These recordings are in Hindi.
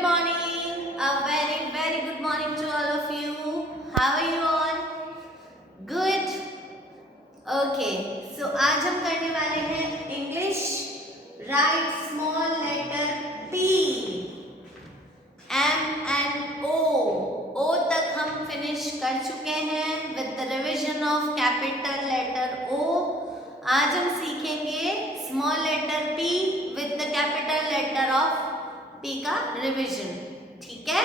Good morning. A very, very good morning to all of you. How are you all? Good. Okay. So आज हम करने वाले हैं English. Write small letter P. M and O. O तक हम फिनिश कर चुके हैं with the revision of capital letter O. आज हम सीखेंगे small letter P with the capital letter of P का रिविजन. ठीक है,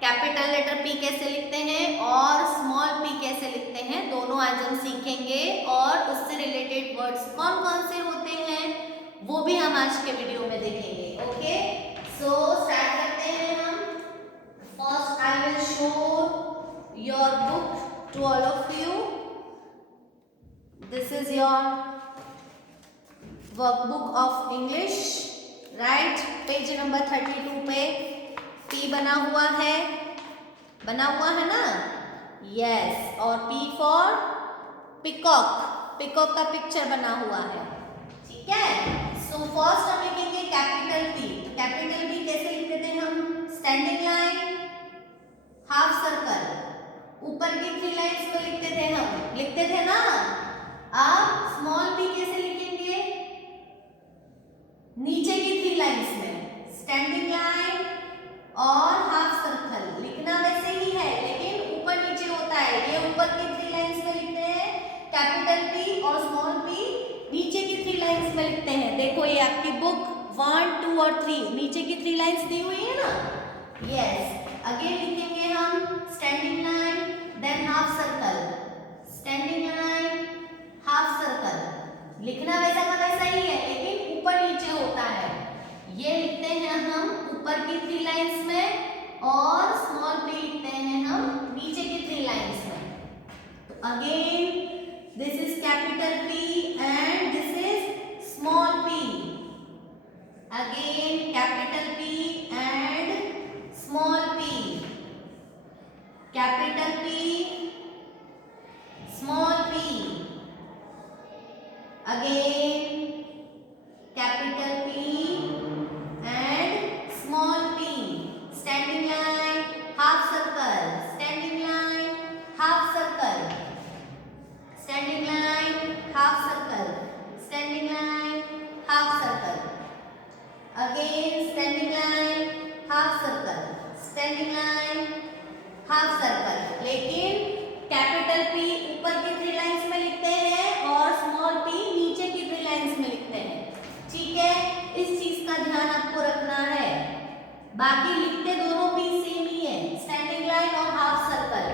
कैपिटल लेटर P कैसे लिखते हैं और स्मॉल p कैसे लिखते हैं, दोनों आज हम सीखेंगे. और उससे रिलेटेड वर्ड्स कौन कौन से होते हैं वो भी हम आज के वीडियो में देखेंगे. ओके, सो स्टार्ट करते हैं हम. First I will show your book to all of you. This is your workbook of English. Right, page number 32 पे P बना हुआ है ना. यस, और P फॉर पिकॉक. पिकॉक का पिक्चर बना हुआ है. ठीक है, सो फर्स्ट हम लिखेंगे कैपिटल P. कैपिटल P कैसे लिखते थे हम? स्टैंडिंग लाइन, हाफ सर्कल, ऊपर की 3 लाइंस में लिखते थे हम, लिखते थे ना. अब स्मॉल p कैसे लिखेंगे? नीचे की 3 लाइंस में, स्टैंडिंग लाइन और हाफ सर्कल. लिखना वैसे ही है लेकिन ऊपर नीचे होता है. ये ऊपर की 3 लाइंस में लिखते हैं कैपिटल P और स्मॉल p नीचे की 3 लाइंस में लिखते हैं. देखो ये आपकी बुक 1, 2 और 3 नीचे की 3 लाइंस दी हुई है ना. यस, अगेन लिखेंगे हम standing line than half circle, standing line half circle. लिखना वैसा का वैसा ही है लेकिन ऊपर नीचे होता है. ये लिखते हैं हम ऊपर की 3 लाइंस में और स्मॉल p लिखते हैं हम नीचे की 3 लाइंस में. तो again this is capital P and this is small p. Again capital P and small p. Capital P, small p. Again capital P and small p. Standing line, half circle, standing line, half circle, standing line, half circle, standing line, half circle. Again standing line, half circle, standing line, half circle. लेकिन कैपिटल P ऊपर की 3 लाइंस में लिखते हैं और स्मॉल p नीचे की 3 लाइंस में लिखते हैं. ठीक है, इस चीज का ध्यान आपको रखना है. बाकी लिखते दोनों p सेम ही है, स्टैंडिंग लाइन और half circle.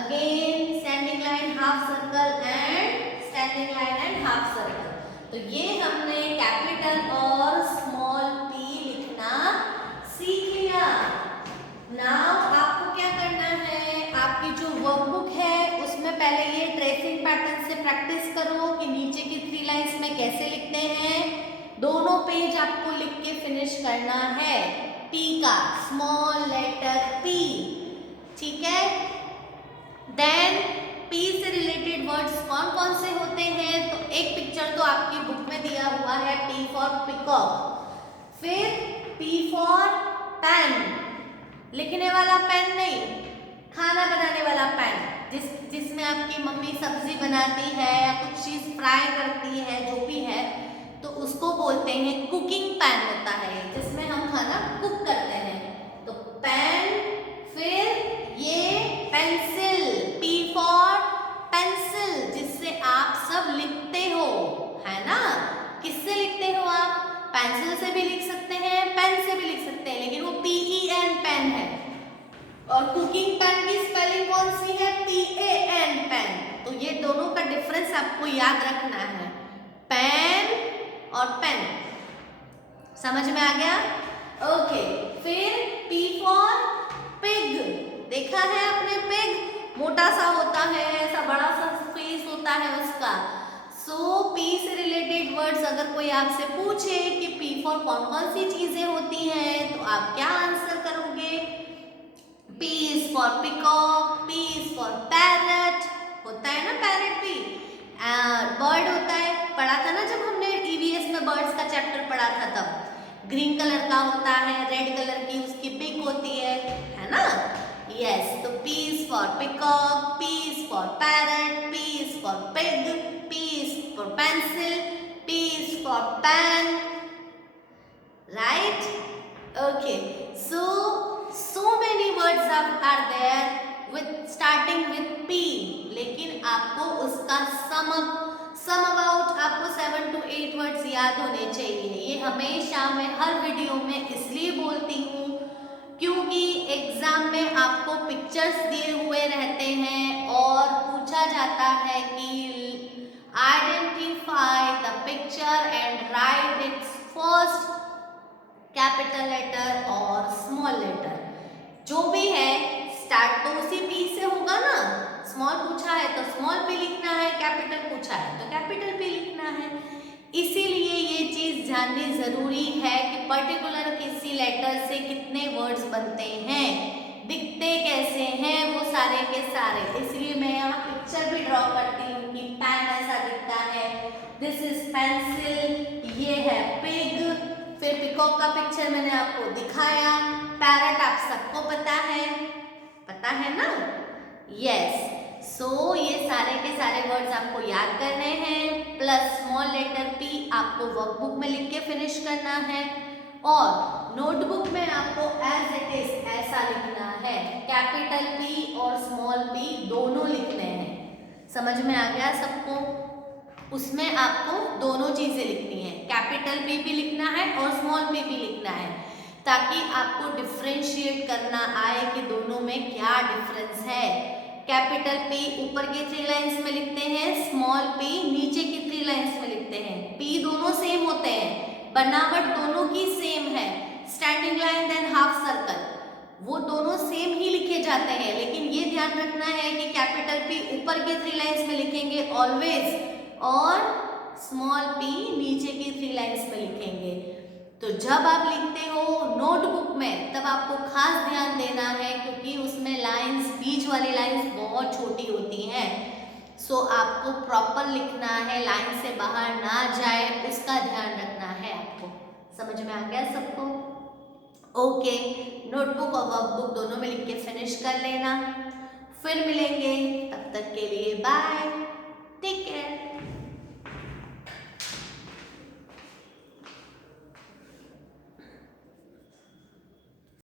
Again standing line, half circle and standing line and half circle. तो ये हमने कैपिटल और स्मॉल p लिखना सीख लिया. नाउ आपको क्या करना है, आपकी जो वर्कबुक है उसमें पहले ये ट्रेसिंग पैटर्न से प्रैक्टिस करो कि नीचे की 3 लाइंस में कैसे लिखते हैं. दोनों पेज आपको लिख के फिनिश करना है P का, स्मॉल लेटर P. ठीक है, देन P से रिलेटेड वर्ड्स कौन कौन से होते हैं, तो एक पिक्चर तो आपकी बुक में दिया हुआ है P फॉर पिकॉक. फिर P फॉर पेन, लिखने वाला पेन नहीं, खाना बनाने वाला पेन, जिसमें आपकी मम्मी सब्जी बनाती है या कुछ चीज फ्राई करती है, जो भी है तो उसको बोलते हैं कुकिंग पैन होता है, जिसमें हम खाना कुक करते हैं. तो पेन. फिर ये पेंसिल, P फॉर पेंसिल, जिससे आप सब लिखते हो, है ना. किससे लिखते हो आप? पेंसिल से भी लिख सकते हैं, पेन से भी लिख सकते हैं, लेकिन वो PEN पेन है. और कुकिंग पैन की स्पेलिंग कौन सी है? PAN pen. तो ये दोनों का डिफरेंस आपको याद रखना है, पेन और पेन. समझ में आ गया? ओके. फिर P फॉर पिग. देखा है आपने पिग? मोटा सा होता है, ऐसा बड़ा सा फेस होता है उसका. सो P से रिलेटेड वर्ड्स अगर कोई आपसे पूछे कि P फॉर कौन कौन सी चीजें होती हैं तो आप क्या आंसर करोगे? P is for peacock, P is for parrot. होता है ना पैरेट भी, बर्ड होता है. पढ़ा था ना जब हमने EVS में बर्ड्स का चैप्टर पढ़ा था तब. ग्रीन कलर का होता है, रेड कलर की उसकी पिक होती है ना? यस, तो P is for peacock, P is for parrot, P is for pig, P is for pencil, P is for pen, right? Okay, so many words are there with starting with P, लेकिन आपको उसका सम अबाउट आपको 7 to 8 वर्ड्स याद होने चाहिए। ये हमेशा मैं हर वीडियो में इसलिए बोलती हूँ क्योंकि एग्जाम में आपको पिक्चर्स दिए हुए रहते हैं और पूछा जाता है कि identify the picture and write its first capital letter और स्मॉल लेटर। जो भी है स्टार्ट तो उसी पी से होगा ना। स्मॉल पूछा है तो स्मॉल पी लिखना है, कैपिटल पूछा है तो कैपिटल पी लिखना है। इसीलिए ये चीज जाननी जरूरी है कि पर्टिकुलर किसी लेटर से कितने वर्ड्स बनते हैं, दिखते कैसे हैं वो सारे के सारे। इसलिए मैं यहाँ पिक्चर भी ड्रॉ करती हूँ कि पेन ऐसा दिखता है, दिस इज पेंसिल, ये है पिग, फिर पिकॉक का पिक्चर मैंने आपको दिखाया, पैरट आप सबको पता है ना? यस, सो ये सारे के सारे वर्ड्स आपको याद करने हैं, प्लस स्मॉल लेटर P आपको वर्कबुक में लिख के फिनिश करना है और नोटबुक में आपको एज इट इज ऐसा लिखना है। कैपिटल P और स्मॉल p दोनों लिखने हैं। समझ में आ गया सबको? उसमें आपको दोनों चीजें लिखनी है, कैपिटल P भी लिखना है और स्मॉल p भी लिखना है, ताकि आपको डिफरेंशिएट करना आए कि दोनों में क्या डिफरेंस है। कैपिटल P ऊपर की 3 लाइंस में लिखते हैं, स्मॉल p नीचे की 3 लाइंस में लिखते हैं। P दोनों सेम होते हैं, बनावट दोनों की सेम है, standing line than half circle वो दोनों सेम ही लिखे जाते हैं, लेकिन ये ध्यान रखना है कि कैपिटल P ऊपर के 3 लाइंस में लिखेंगे ऑलवेज और स्मॉल p नीचे की 3 लाइंस में लिखेंगे। तो जब आप लिखते हो नोटबुक में तब आपको खास ध्यान देना है क्योंकि उसमें लाइंस, बीच वाली लाइंस बहुत छोटी होती हैं। सो आपको प्रॉपर लिखना है, लाइन से बाहर ना जाए, उसका ध्यान रखना है आपको। समझ में आ गया सबको? ओके, नोटबुक और वर्कबुक दोनों में लिख के फिनिश कर लेना। फिर मिलेंगे, तब तक के लिए बाय, टेक केयर।